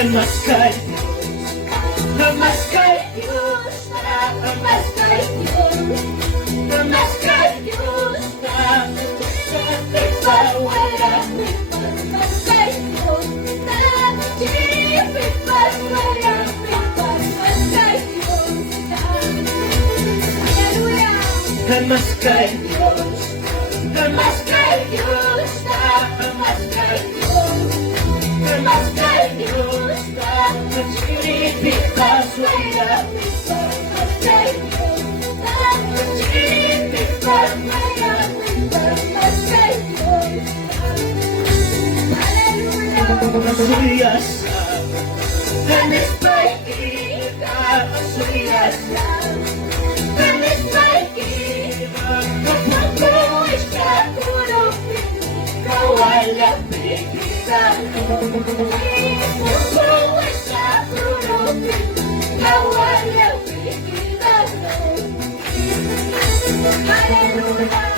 Namaskar, namaskar Krishna, namaskar Krishna, namaskar Krishna, Vipaswara, namaskar Krishna, Vipaswara, namaskar Krishna, Hallelujah. Namaskar Krishna, namaskar Krishna, namaskar Krishna, namaskar Krishna, Shri Vipaswara, namaskar Krishna, Shri Vipaswara, namaskar Krishna, Hallelujah. Surya Sam, namaskar Krishna, Surya Sam, namaskar Krishna, Guru Ishta Guru Kawala Krishna, Guru Ishta Guru Kawala Krishna, Hallelujah.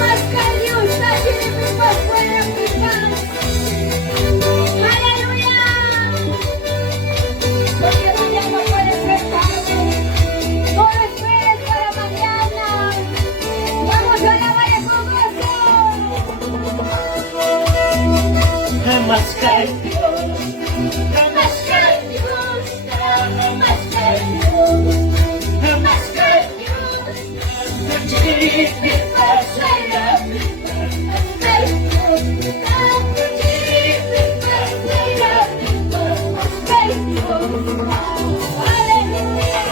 Maskaliusa, Shri Vipaswara Krishna, Hallelujah. Porque mañana puede ser tarde. No lo esperes para mañana. Vamos a alabar con gozo. Namaskar Dios, namaskar Dios, namaskar Dios, namaskar Dios, Shri Vipaswara, namaskar Dios, Shri Vipaswara, namaskar Dios, Hallelujah.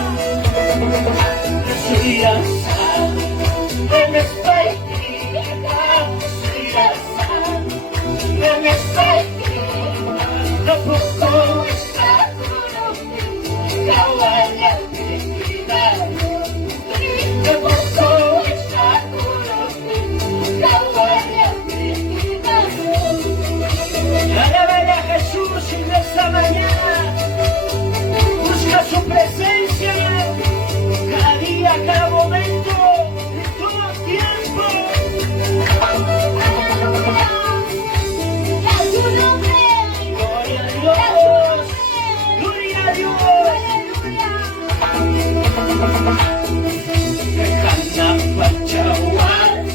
Surya Sam, namaskar Krishna, Surya Sam, namaskar Krishna, Guru Ishta Guru Kawala Krishna, Guru Ishta Guru Kawala Krishna. Alabale a Jesús en esta mañana. Busca su presencia cada día, cada momento, en todo tiempo. ¡A su nombre! ¡Gloria a Dios! ¡Gloria a Dios! Dejando Pachaguas,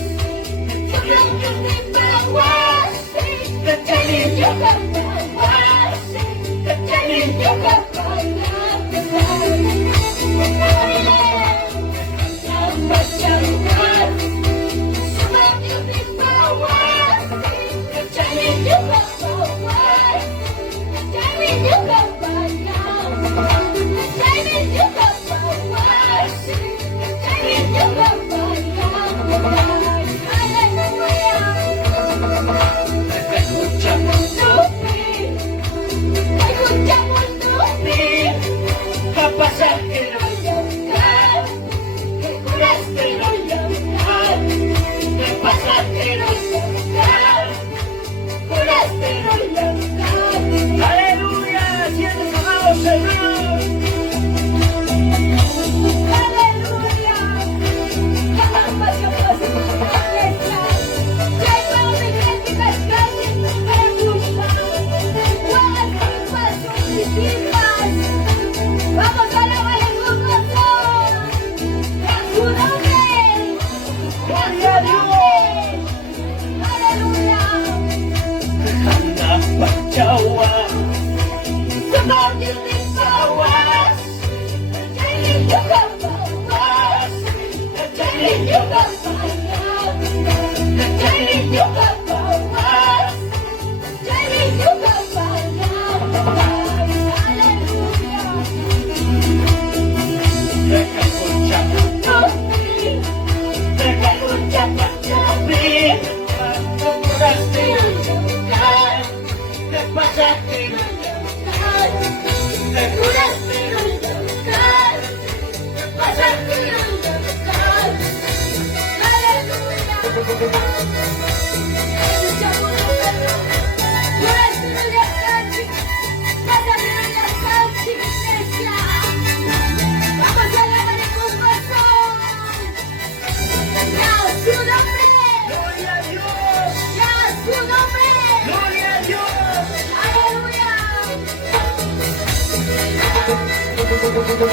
Recordemos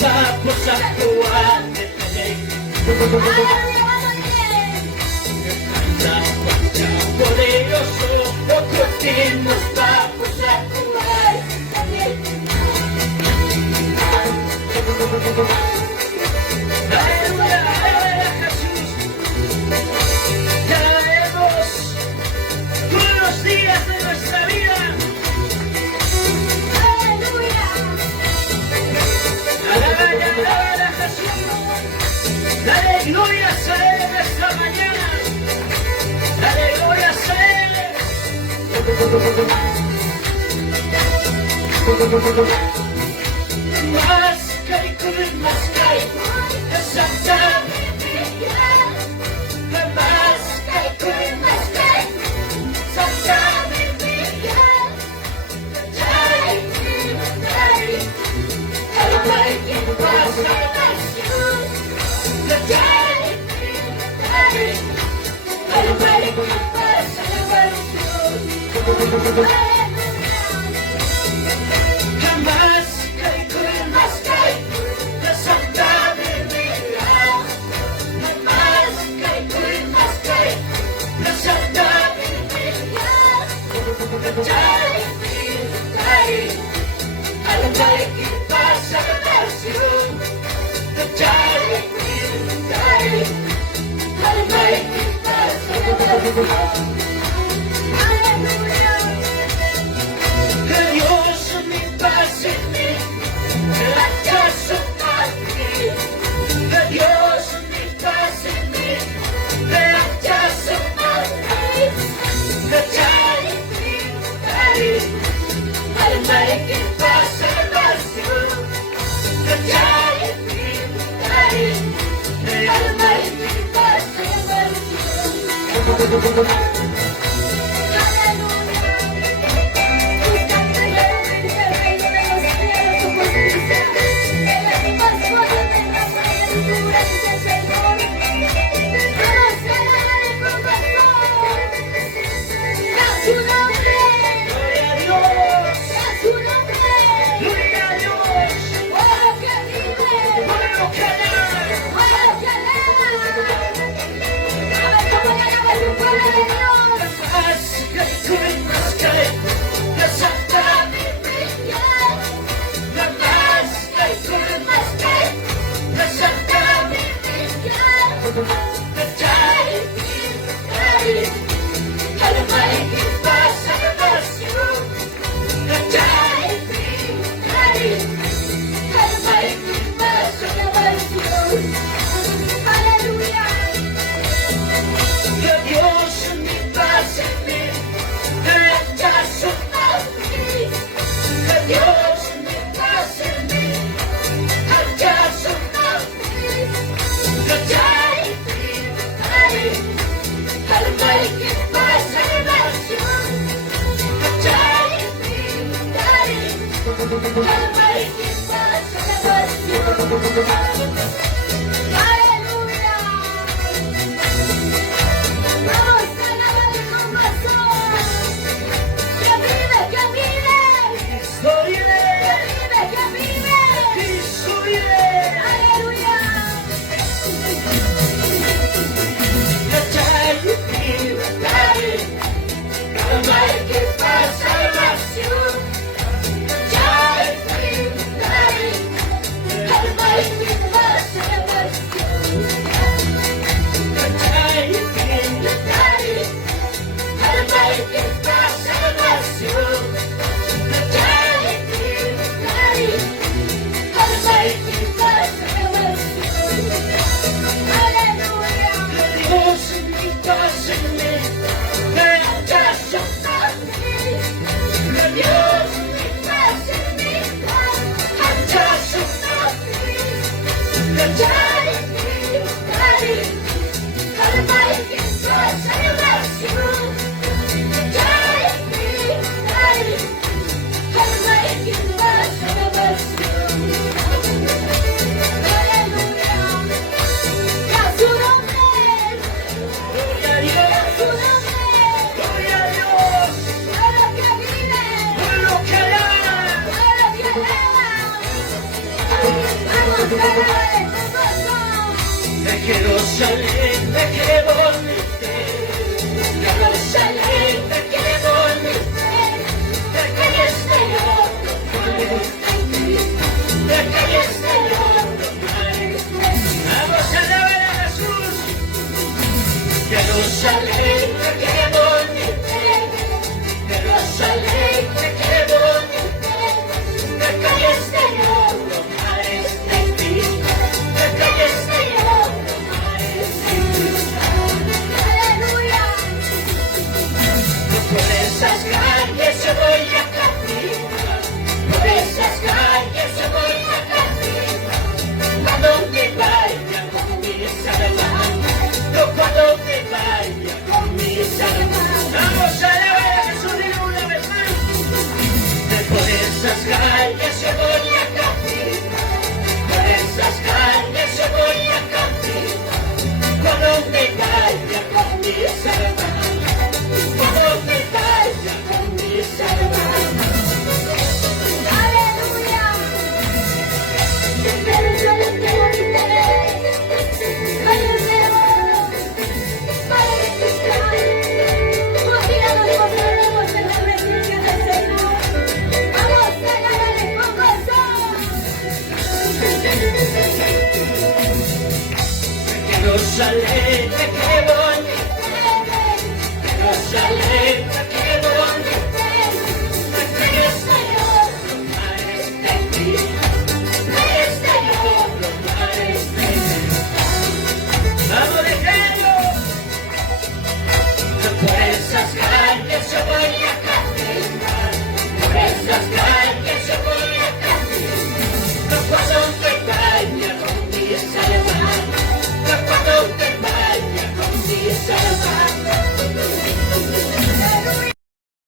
vamos a actuar de ley. Poderoso, recordemos vamos a actuar de ley. Aleluya, aleluya, Jesús. Traemos todos los días de nuestra vida. Alabará a Jesús. Dale glorias a Él esta mañana. Dale glorias a Él. Más que Santa Biblia. Más que Santa Biblia. Dios mi paz en mí, ¿acaso aquí? Dios mi paz en mí, ¿acaso aquí? Make me Jerusalén te quiero volverte, Jerusalén te quiero volverte, de calle Señor, de calle Señor, vamos a alabar a Jesús. Jerusalén te quiero volverte, Jerusalén te quiero volverte, de calle Señor, de calle Señor. Aleluya. Por esas calles yo voy a caminar, por esas calles yo voy a caminar, a donde vaya con mis hermanos, yo a donde vaya con mis hermanos. Vamos a alabar a Jesús de una vez más. Por esas calles yo voy a caminar, por esas calles yo voy a caminar, a donde vaya con mis hermanos. Aleluya. Jerusalén te volveré. Calle Señor, Padre Cristiano, un día nos gozaremos en la presencia del Señor. Vamos a ganarle con gozo. Jerusalén te quiero volverte, Jerusalén te quiero volverte, de calle Señor, los mares de ti, calle Señor, los mares de ti. Vamos, déjalo. Por esas calles yo voy a